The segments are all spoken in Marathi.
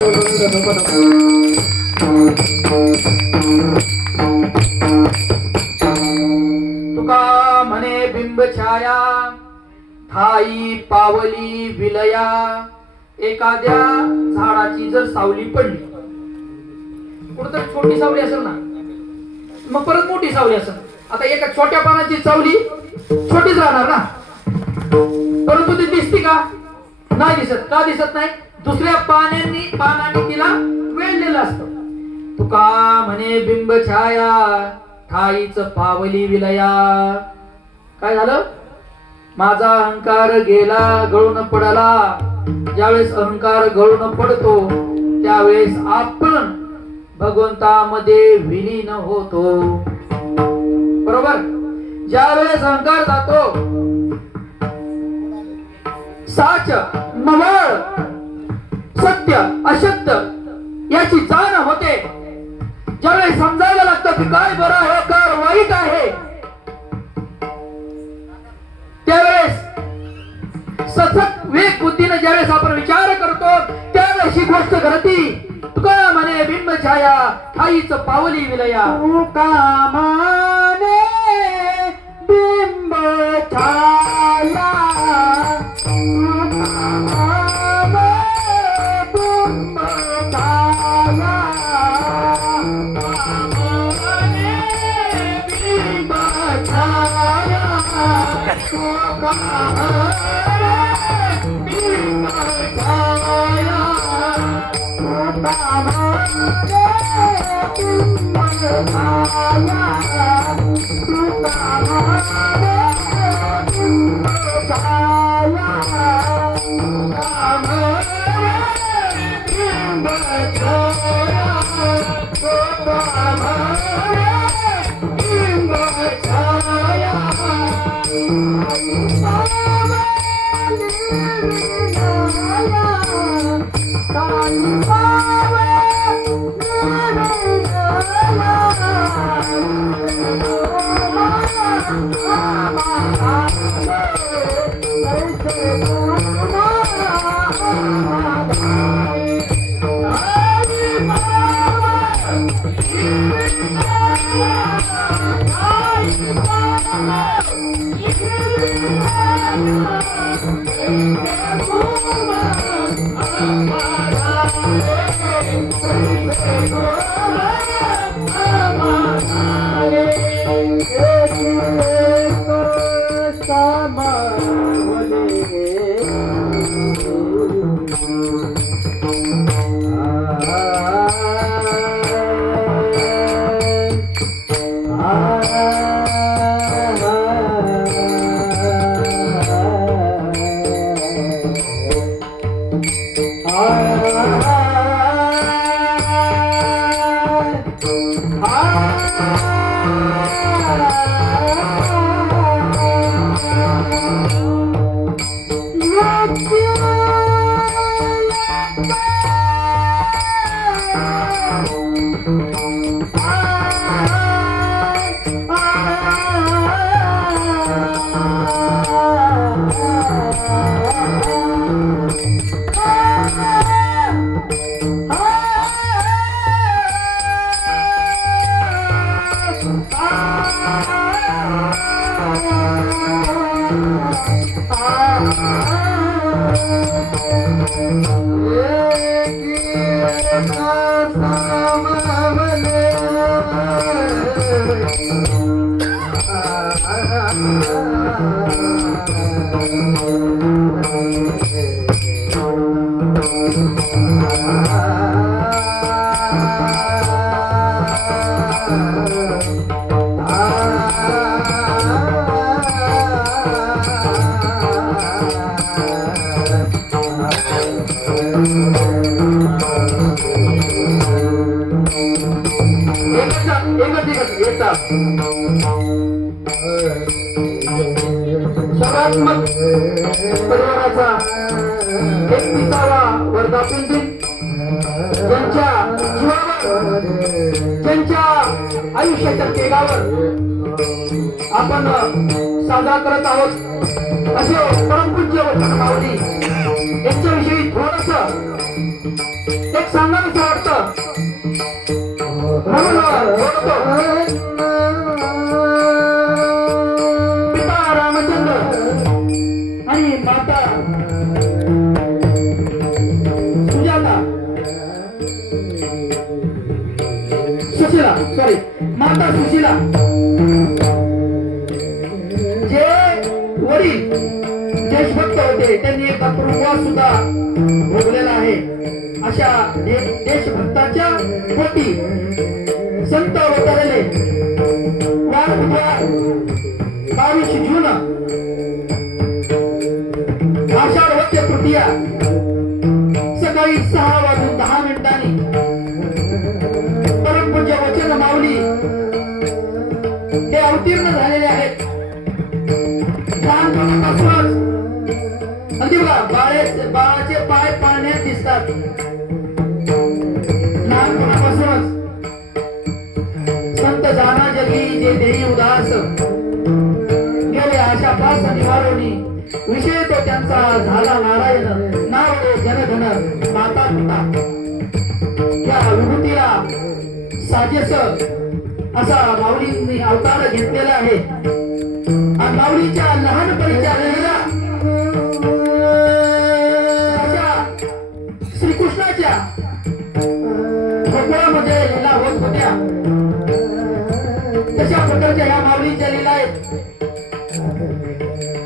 तुका म्हणे बिंब छाया ठाई पावली विलया. एखाद्या झाडाची जर सावली पडली, कुठं छोटी सावली असेल ना, मग परत मोठी सावली असेल. आता एका छोट्या पानाची सावली छोटीच राहणार ना, परंतु ती दिसते का? नाही दिसत. का दिसत नाही? दुसऱ्या पानाने तिला वेढलेलं असतं. तुका म्हणे बिंब छाया ठाईच पावली विलया. काय झालं? माझा अहंकार गेला, गळून पडला. ज्यावेळेस अहंकार गळून पडतो त्यावेळेस आपण भगवंतामध्ये विलीन होतो. बरोबर? ज्यावेळेस अहंकार जातो, साच मवळ सत्य असत्य याची जाण होते. ज्यावेळेस समजायला लागतं की काय बरं आहे, काय वाईट आहे, त्यावेळेस सतत वेग बुद्धीने ज्यावेळेस आपण विचार करतो त्यावेळेस ही गोष्ट घडती. तुका म्हणे बिंब छाया ठाईच पावली विलया. तुका म्हणे बिंब छाया सकारात्मक परिवाराचा 31वा वर्धापन दिन ज्यांच्या जीवावर, ज्यांच्या आयुष्याच्या तेगावर आपण साजरा करत आहोत असे परमपूज्य वचन माऊली यांच्याविषयी थोडंसं एक सांगा कसं वाटतं पिता रामचंद्र आणि माता सुजाता सुशीला सॉरी माता सुशीला जे वडील देशभक्त होते त्यांनी एक अपूर्व सुद्धा भोगलेला आहे. अशा देशभक्ताच्या पोटी संत अवतरले. वार बुधवार 22 जून आषाढ वद्य तृतीया सकाळी 6:10 परमपूज्य वचन माऊली हे अवतीर्ण झालेले आहेत. लहानपणापासूनच अगदी बाळाचे पाय पाळण्यात दिसतात. लहानपणापासूनच संत जाना जगी जे देई उदास गेले आशा पास निवारोनी विषय तो त्यांचा झाला नारायण नाव जनधन माता पिता. या विभूतीला साजेस असा माऊलींनी अवतार घेतलेला आहे. आणि माऊलीच्या लहानपणीच्या लीला श्रीकृष्णाच्या गोकुळामध्ये लीला होत होत्या. तशा प्रकारच्या या माऊलीच्या लीला आहेत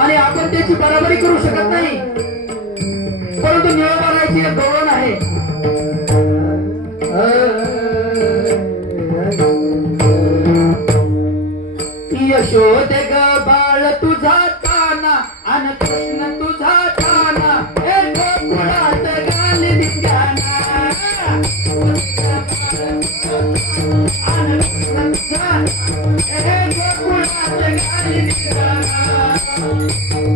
आणि आपण त्याची बराबरी करू शकत नाही. परंतु निळोबारायची एक गौरव आहे. यशोदे ग बाळ तुझा ताना आणि कृष्ण तुझा ताना हे गोकुळात गाली दिसगाना. आणि कृष्ण तुझा हे गोकुळात गाली दिसगाना.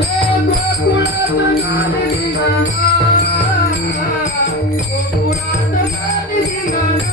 हे गोकुळात गाली दिसगाना. गोकुळात गाली दिसगाना.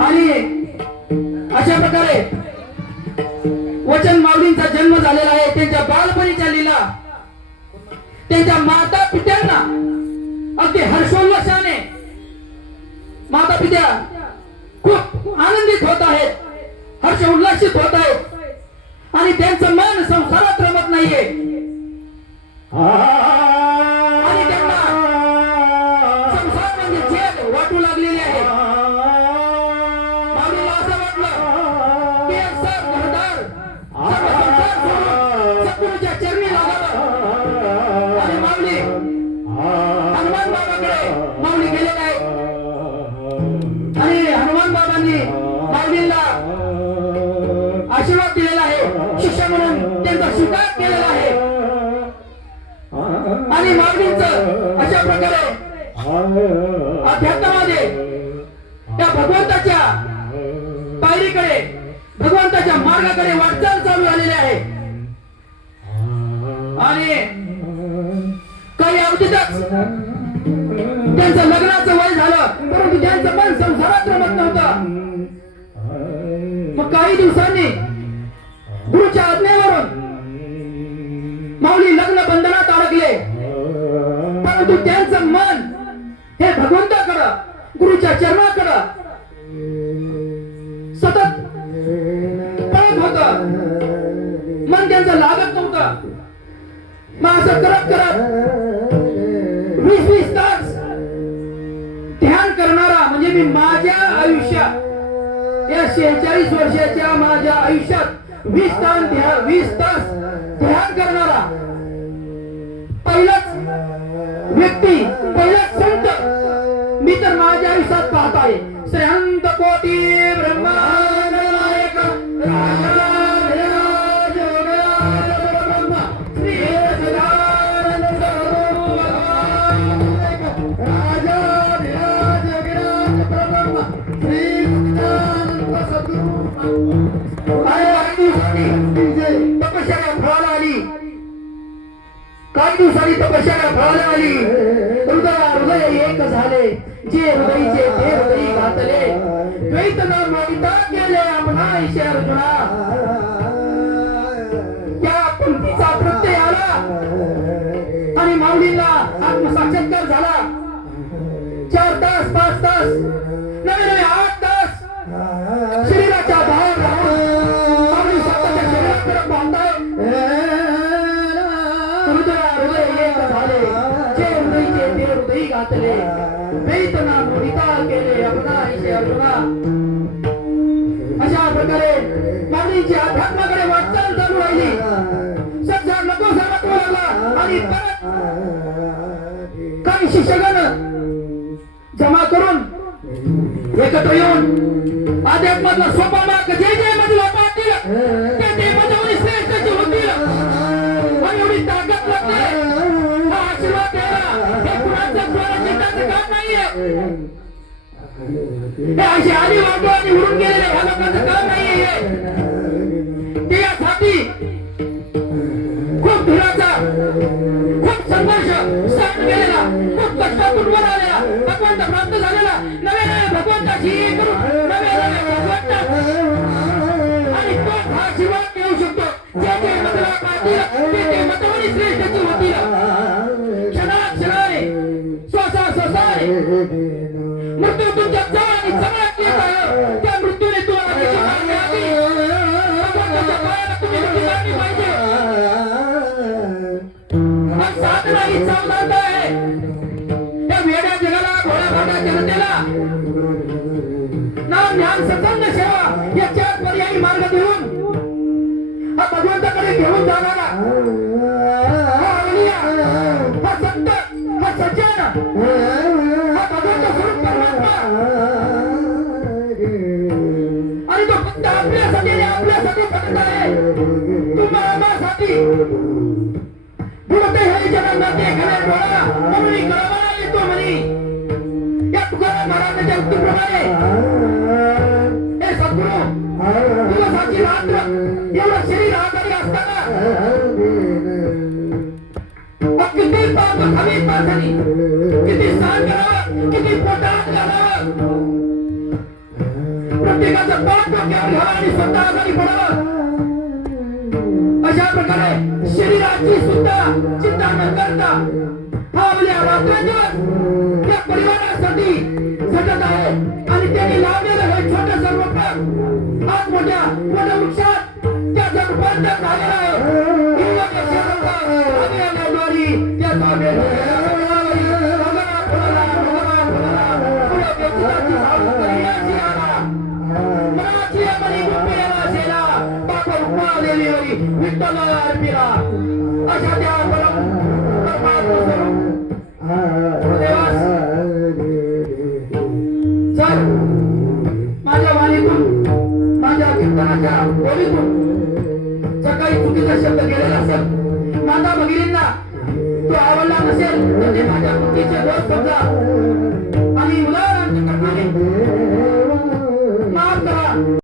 आणि अशा प्रकारे वचन माऊलींचा जन्म झालेला आहे. त्यांच्या बालपणीच्या लीला त्यांच्या माता पित्यांना अगदी हर्षोल्लासाने माता पित्या खूप आनंदित होत आहेत, हर्ष उल्लासित होत आहेत आणि त्यांचं मन संसारात रमत नाहीये आणि त्यांना संसार म्हणजे जग वाटू लागलेले आहे. माऊलीला असं वाटलं की एक सर्व घरदार सर्व संसार सोडून सद्गुरूच्या चरणी लागावं आणि माऊली हनुमान बाबाकडे माऊली गेलेले आहेत आणि हनुमान बाबांनी माऊलीला आशीर्वाद दिलेला आहे, शिष्य म्हणून त्यांचा स्वीकार केलेला आहे आणि माऊलींचं अशा प्रकारे अध्यात्मामध्ये त्या भगवंताच्या पायरीकडे भगवंताच्या मार्गाकडे वाटचाल चालू झालेली आहे आणि काही अवधीतच त्यांचं लग्नाचं वय झालं, परंतु त्यांचं मन संसारात रमत नव्हतं. मग काही दिवसांनी गुरुच्या आज्ञेवरून माऊली लग्न बंधनात अडकले, परंतु त्यांचं मन हे भगवंताकडं गुरुच्या चरणाकडं सतत पळत होतं, मन त्यांचं लागत नव्हतं. मग असं करत करत 20-20 तास ध्यान करणारा म्हणजे मी माझ्या आयुष्यात या 46 वर्षाच्या माझ्या आयुष्यात 20 तास ध्यान करणारा पहिलाच व्यक्ती, पहिलाच संत मी तर माझ्या आयुष्यात पाहत आहे. श्रेयांत कोटी ब्रह्मांड नायक राजाधिराज योगराज परब्रह्म श्री सदानंद गुरु भगवान राजाधिराज योगराज परब्रह्म श्री सदानंद सद्गुरु तपश्चर्या फळाला आली. काही दिवसांनी तपश्चर्या फळाला आली. हृदय एक झाले, जे हृदयीचे ते हृदयी घातले. द्वैत न मागिता केले आमनाईशे अर्जुना. त्या पंक्तीचा प्रत्यय आला आणि माऊलीला आत्मसाक्षात्कार झाला. 4 तास 5 तास नवे 8 तास शरीराच्या बाहेर राहून माऊली स्वतःच्या शरीराकडे पाहताय. हृदय एक झाले, जे हृदयीचे ते हृदयी घातले. वेदना मोहिता केले अवनाईशे अर्जुना. अशा प्रकारे माऊलींची अध्यात्माकडे वाटचाल चालू राहिली. संसार नको सांगतो लागला आणि परत काही शिष्यगण जमा करून एकत्र येऊन अध्यात्मातला सोपा मार्ग जे जे मधला पाहतील ते माझ्या श्रेष्ठचे होतील आणि एवढी ताकद लागते. हा आशीर्वाद द्यायला हे कुणाचं स्वराज्याचं काम नाहीये. हे अशी आली वाटो आणि उडून गेलेले ह्या लोकांचं काम नाहीये. ते यासाठी खूप धुराचा खूप दूरवर आलेला भगवंत प्राप्त झालेला नवे नवे भगवंताची करून नवे नवे भगवंत आणि तो हा शिवा येऊ शकतो ज्याचे मतला पाहतील ते मतवणी श्रेष्ठची होतील क्षणाक्षणाने श्वासाश्वासाने मृत्यू तुमच्या जवळ आणि जवळच येत आहे त्या मृत्यूने तुम्हाला त्याची मागणी आली भगवंताच्या पायाला तुम्ही त्याची मागणी पाहिजे हा साधना ही सावधानता आहे या वेड्या जगाला भोळ्या भाट्या जनतेला नाम ध्यान सत्संग सेवा या चार पर्यायी मार्ग देऊन हा भगवंताकडे घेऊन जाणारा हा अवलिया हा संत हा सज्जन हा भगवंत स्वरूप परमात्मा आणि तो फक्त आपल्यासाठी आणि आपल्यासाठी फक्त आहे तुम्हासाठी बोलते हे जनांमध्ये खरे डोळा म्हणून कळवा येतो म्हणी या तुकाराम महाराजांच्या उक्तीप्रमाणे हे सद्गुरू दिवसाची रात्र एवढं शरीर आजारी असताना मग किती पाप खावी माणसानी किती सहन करावं किती पोटात घालावं प्रत्येकाचं पाप डोक्यावर घ्यावं आणि स्वतः आजारी पडावं अशा प्रकारे शरीराची सुद्धा चिंता न करता हा आपल्या रात्रंदिवस त्या परिवारासाठी झटत आहे आणि त्यांनी लावलेलं हे छोटं रोपं आज मोठ्या वृक्षात त्याचा रूपांतर झालेला आहे हिरवगार शेवटं अभियानाद्वारे त्याचा विठ्ठला अर्पिला अशा त्या सर माझ्या वाणीतून माझ्या कीर्तनाच्या बोलीतून सकाळी चुकीचा शब्द गेलेला असेल माता भगिनींना तो आवडला नसेल तर ते माझ्या कृतीचे दोष समजा आणि उदाहरण करणारे